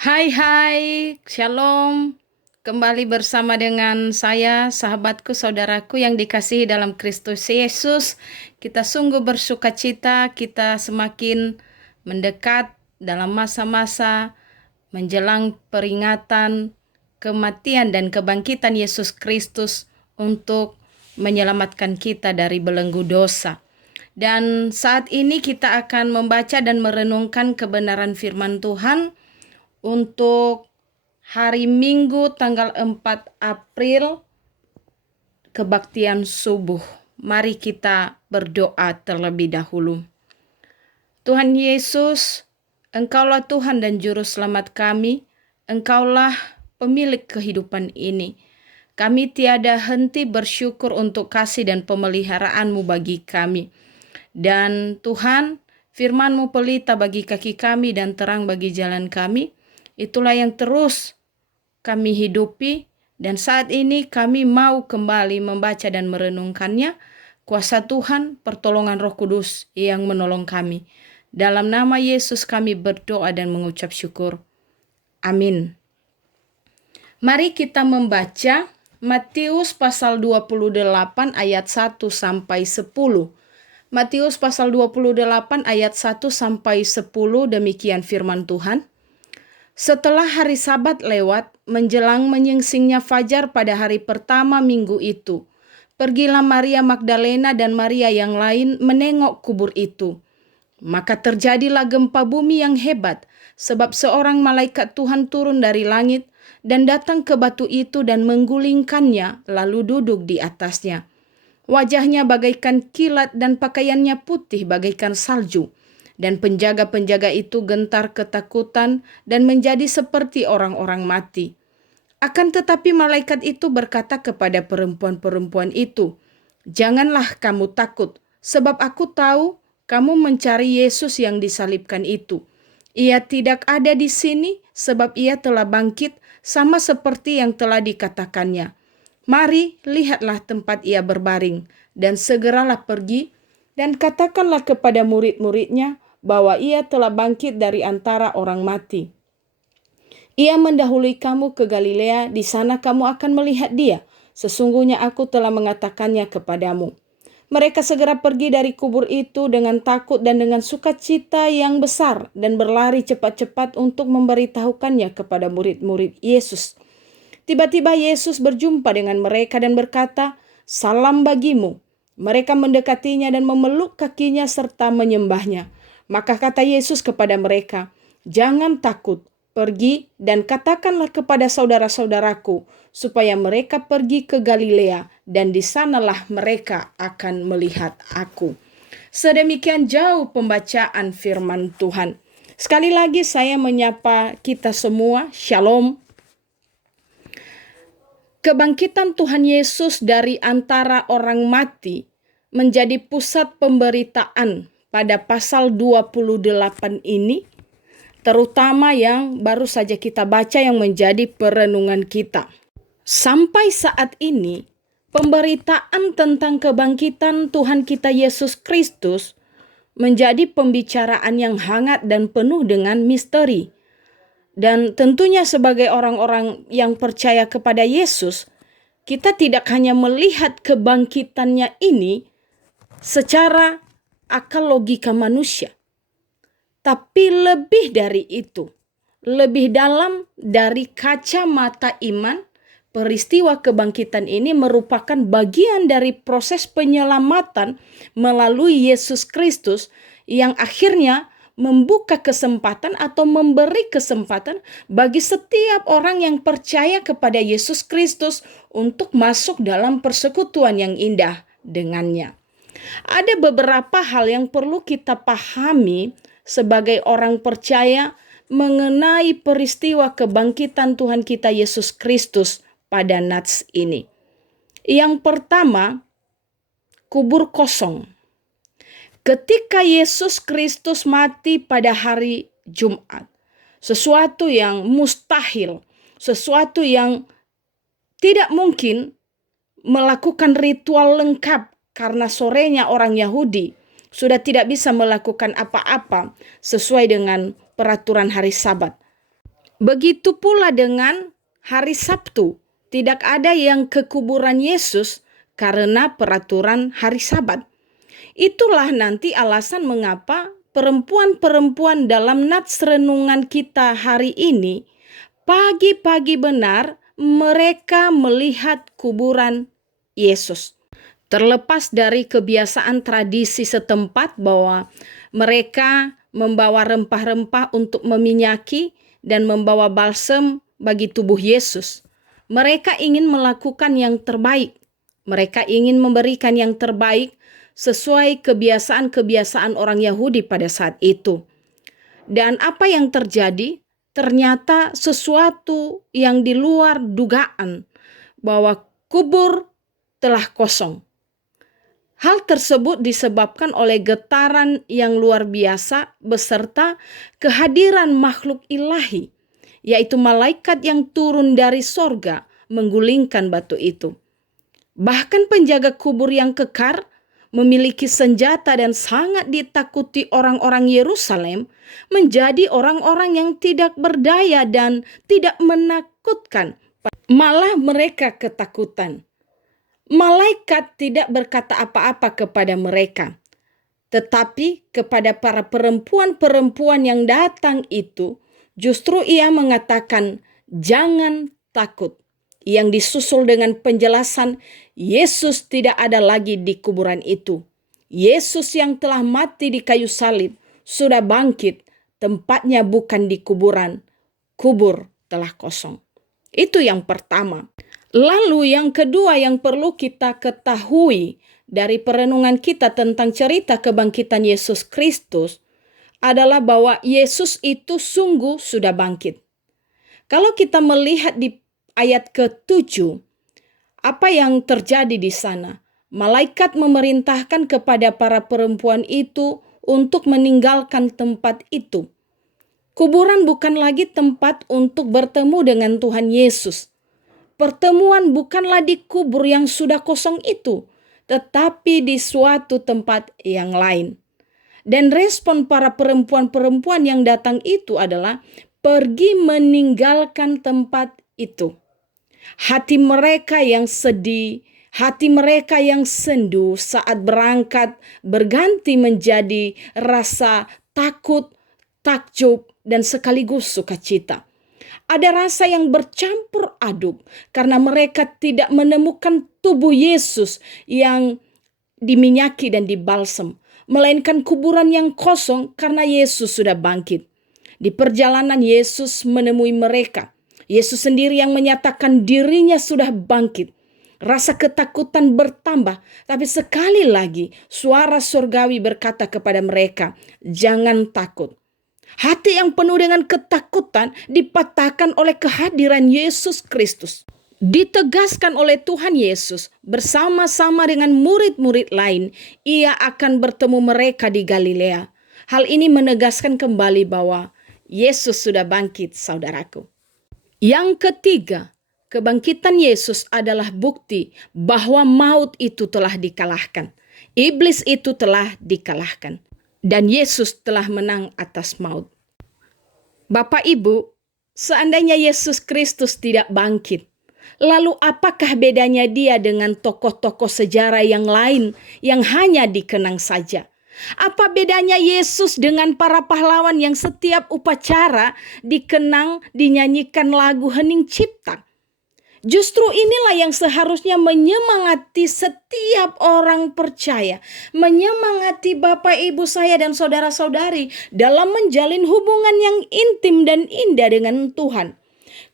Hai hai, Shalom. Kembali bersama dengan saya, sahabatku, saudaraku yang dikasihi dalam Kristus Yesus. Kita sungguh bersuka cita, kita semakin mendekat dalam masa-masa menjelang peringatan kematian dan kebangkitan Yesus Kristus untuk menyelamatkan kita dari belenggu dosa. Dan saat ini kita akan membaca dan merenungkan kebenaran firman Tuhan untuk hari Minggu tanggal 4 April, kebaktian subuh. Mari kita berdoa terlebih dahulu. Tuhan Yesus, Engkaulah Tuhan dan Juru Selamat kami. Engkaulah pemilik kehidupan ini. Kami tiada henti bersyukur untuk kasih dan pemeliharaanmu bagi kami. Dan Tuhan, firman-Mu pelita bagi kaki kami dan terang bagi jalan kami. Itulah yang terus kami hidupi, dan saat ini kami mau kembali membaca dan merenungkannya. Kuasa Tuhan, pertolongan Roh Kudus yang menolong kami. Dalam nama Yesus kami berdoa dan mengucap syukur. Amin. Mari kita membaca Matius pasal 28 ayat 1 sampai 10. Matius pasal 28 ayat 1 sampai 10, demikian firman Tuhan. Setelah hari Sabat lewat, menjelang menyingsingnya fajar pada hari pertama minggu itu, pergilah Maria Magdalena dan Maria yang lain menengok kubur itu. Maka terjadilah gempa bumi yang hebat, sebab seorang malaikat Tuhan turun dari langit dan datang ke batu itu dan menggulingkannya, lalu duduk di atasnya. Wajahnya bagaikan kilat dan pakaiannya putih bagaikan salju. Dan penjaga-penjaga itu gentar ketakutan dan menjadi seperti orang-orang mati. Akan tetapi malaikat itu berkata kepada perempuan-perempuan itu, "Janganlah kamu takut, sebab aku tahu kamu mencari Yesus yang disalibkan itu. Ia tidak ada di sini, sebab ia telah bangkit sama seperti yang telah dikatakannya. Mari, lihatlah tempat ia berbaring, dan segeralah pergi, dan katakanlah kepada murid-muridnya bahwa ia telah bangkit dari antara orang mati. Ia mendahului kamu ke Galilea, di sana kamu akan melihat dia. Sesungguhnya aku telah mengatakannya kepadamu." Mereka segera pergi dari kubur itu dengan takut dan dengan sukacita yang besar, dan berlari cepat-cepat untuk memberitahukannya kepada murid-murid Yesus. Tiba-tiba Yesus berjumpa dengan mereka dan berkata, "Salam bagimu." Mereka mendekatinya dan memeluk kakinya serta menyembahnya. Maka kata Yesus kepada mereka, "Jangan takut, pergi dan katakanlah kepada saudara-saudaraku, supaya mereka pergi ke Galilea, dan di sanalah mereka akan melihat aku." Sedemikian jauh pembacaan firman Tuhan. Sekali lagi saya menyapa kita semua, Shalom. Kebangkitan Tuhan Yesus dari antara orang mati menjadi pusat pemberitaan pada pasal 28 ini, terutama yang baru saja kita baca yang menjadi perenungan kita. Sampai saat ini, pemberitaan tentang kebangkitan Tuhan kita Yesus Kristus menjadi pembicaraan yang hangat dan penuh dengan misteri. Dan tentunya sebagai orang-orang yang percaya kepada Yesus, kita tidak hanya melihat kebangkitannya ini secara akal logika manusia, tapi lebih dari itu, lebih dalam dari kacamata iman, peristiwa kebangkitan ini merupakan bagian dari proses penyelamatan melalui Yesus Kristus yang akhirnya membuka kesempatan atau memberi kesempatan bagi setiap orang yang percaya kepada Yesus Kristus untuk masuk dalam persekutuan yang indah dengannya. Ada beberapa hal yang perlu kita pahami sebagai orang percaya mengenai peristiwa kebangkitan Tuhan kita Yesus Kristus pada nats ini. Yang pertama, kubur kosong. Ketika Yesus Kristus mati pada hari Jumat, sesuatu yang mustahil, sesuatu yang tidak mungkin melakukan ritual lengkap karena sorenya orang Yahudi sudah tidak bisa melakukan apa-apa sesuai dengan peraturan hari Sabat. Begitu pula dengan hari Sabtu. Tidak ada yang ke kuburan Yesus karena peraturan hari Sabat. Itulah nanti alasan mengapa perempuan-perempuan dalam nats renungan kita hari ini, pagi-pagi benar mereka melihat kuburan Yesus. Terlepas dari kebiasaan tradisi setempat bahwa mereka membawa rempah-rempah untuk meminyaki dan membawa balsem bagi tubuh Yesus. Mereka ingin melakukan yang terbaik. Mereka ingin memberikan yang terbaik sesuai kebiasaan-kebiasaan orang Yahudi pada saat itu. Dan apa yang terjadi? Ternyata sesuatu yang di luar dugaan, bahwa kubur telah kosong. Hal tersebut disebabkan oleh getaran yang luar biasa beserta kehadiran makhluk ilahi, yaitu malaikat yang turun dari sorga menggulingkan batu itu. Bahkan penjaga kubur yang kekar, memiliki senjata dan sangat ditakuti orang-orang Yerusalem, menjadi orang-orang yang tidak berdaya dan tidak menakutkan. Malah mereka ketakutan. Malaikat tidak berkata apa-apa kepada mereka. Tetapi kepada para perempuan-perempuan yang datang itu, justru ia mengatakan, "Jangan takut." Yang disusul dengan penjelasan, Yesus tidak ada lagi di kuburan itu. Yesus yang telah mati di kayu salib sudah bangkit. Tempatnya bukan di kuburan. Kubur telah kosong. Itu yang pertama. Lalu yang kedua yang perlu kita ketahui dari perenungan kita tentang cerita kebangkitan Yesus Kristus adalah bahwa Yesus itu sungguh sudah bangkit. Kalau kita melihat di ayat ke-7, apa yang terjadi di sana? Malaikat memerintahkan kepada para perempuan itu untuk meninggalkan tempat itu. Kuburan bukan lagi tempat untuk bertemu dengan Tuhan Yesus. Pertemuan bukanlah di kubur yang sudah kosong itu, tetapi di suatu tempat yang lain. Dan respon para perempuan-perempuan yang datang itu adalah pergi meninggalkan tempat itu. Hati mereka yang sedih, hati mereka yang sendu saat berangkat berganti menjadi rasa takut, takjub, dan sekaligus sukacita. Ada rasa yang bercampur aduk karena mereka tidak menemukan tubuh Yesus yang diminyaki dan dibalsem, melainkan kuburan yang kosong karena Yesus sudah bangkit. Di perjalanan Yesus menemui mereka. Yesus sendiri yang menyatakan dirinya sudah bangkit. Rasa ketakutan bertambah, tapi sekali lagi suara surgawi berkata kepada mereka, "Jangan takut." Hati yang penuh dengan ketakutan dipatahkan oleh kehadiran Yesus Kristus. Ditegaskan oleh Tuhan Yesus bersama-sama dengan murid-murid lain, ia akan bertemu mereka di Galilea. Hal ini menegaskan kembali bahwa Yesus sudah bangkit, saudaraku. Yang ketiga, kebangkitan Yesus adalah bukti bahwa maut itu telah dikalahkan. Iblis itu telah dikalahkan. Dan Yesus telah menang atas maut. Bapak Ibu, seandainya Yesus Kristus tidak bangkit, lalu apakah bedanya dia dengan tokoh-tokoh sejarah yang lain yang hanya dikenang saja? Apa bedanya Yesus dengan para pahlawan yang setiap upacara dikenang, dinyanyikan lagu hening cipta? Justru inilah yang seharusnya menyemangati setiap orang percaya, menyemangati Bapak, Ibu saya dan saudara-saudari dalam menjalin hubungan yang intim dan indah dengan Tuhan.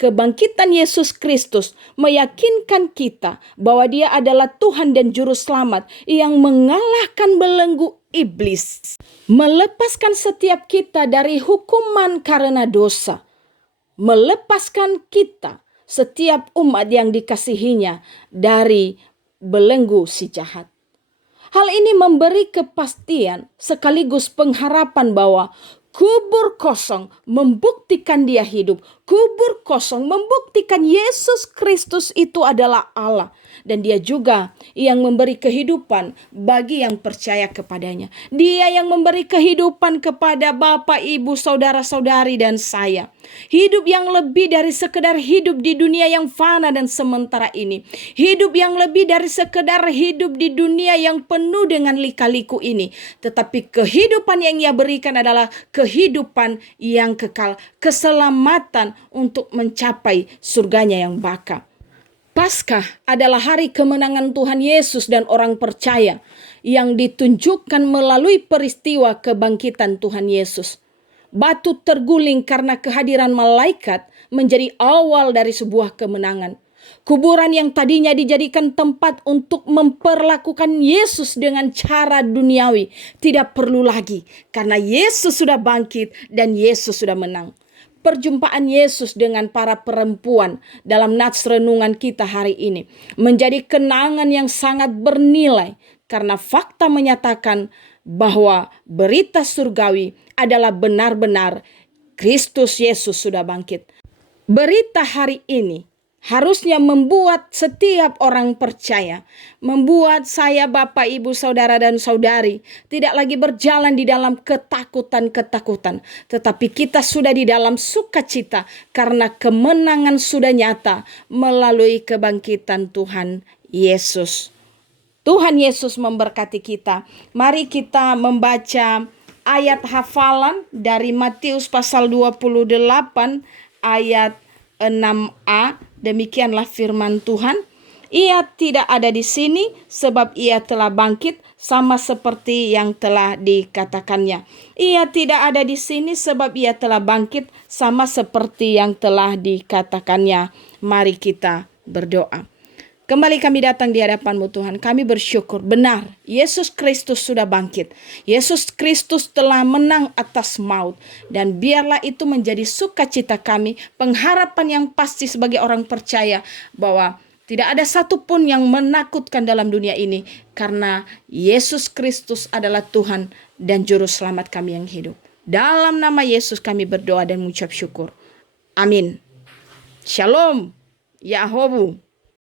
Kebangkitan Yesus Kristus meyakinkan kita bahwa Dia adalah Tuhan dan Juru Selamat yang mengalahkan belenggu iblis, melepaskan setiap kita dari hukuman karena dosa, melepaskan kita setiap umat yang dikasihinya dari belenggu si jahat. Hal ini memberi kepastian sekaligus pengharapan bahwa kubur kosong membuktikan dia hidup. Kubur kosong membuktikan Yesus Kristus itu adalah Allah. Dan dia juga yang memberi kehidupan bagi yang percaya kepadanya. Dia yang memberi kehidupan kepada Bapak, Ibu, saudara-saudari dan saya. Hidup yang lebih dari sekedar hidup di dunia yang fana dan sementara ini. Hidup yang lebih dari sekedar hidup di dunia yang penuh dengan lika-liku ini. Tetapi kehidupan yang Ia berikan adalah kehidupan yang kekal. Keselamatan untuk mencapai surganya yang baka. Paskah adalah hari kemenangan Tuhan Yesus dan orang percaya yang ditunjukkan melalui peristiwa kebangkitan Tuhan Yesus. Batu terguling karena kehadiran malaikat menjadi awal dari sebuah kemenangan. Kuburan yang tadinya dijadikan tempat untuk memperlakukan Yesus dengan cara duniawi tidak perlu lagi karena Yesus sudah bangkit dan Yesus sudah menang. Perjumpaan Yesus dengan para perempuan dalam nats renungan kita hari ini menjadi kenangan yang sangat bernilai karena fakta menyatakan bahwa berita surgawi adalah benar-benar Kristus Yesus sudah bangkit. Berita hari ini harusnya membuat setiap orang percaya, membuat saya, Bapak, Ibu, Saudara, dan Saudari tidak lagi berjalan di dalam ketakutan-ketakutan, tetapi kita sudah di dalam sukacita karena kemenangan sudah nyata melalui kebangkitan Tuhan Yesus. Tuhan Yesus memberkati kita. Mari kita membaca ayat hafalan dari Matius pasal 28 ayat 6a. Demikianlah firman Tuhan. Ia tidak ada di sini sebab ia telah bangkit sama seperti yang telah dikatakannya. Ia tidak ada di sini sebab ia telah bangkit sama seperti yang telah dikatakannya. Mari kita berdoa. Kembali kami datang di hadapan-Mu Tuhan. Kami bersyukur benar Yesus Kristus sudah bangkit. Yesus Kristus telah menang atas maut. Dan biarlah itu menjadi sukacita kami. Pengharapan yang pasti sebagai orang percaya bahwa tidak ada satupun yang menakutkan dalam dunia ini. Karena Yesus Kristus adalah Tuhan dan Juru Selamat kami yang hidup. Dalam nama Yesus kami berdoa dan mengucap syukur. Amin. Shalom. Yahobu.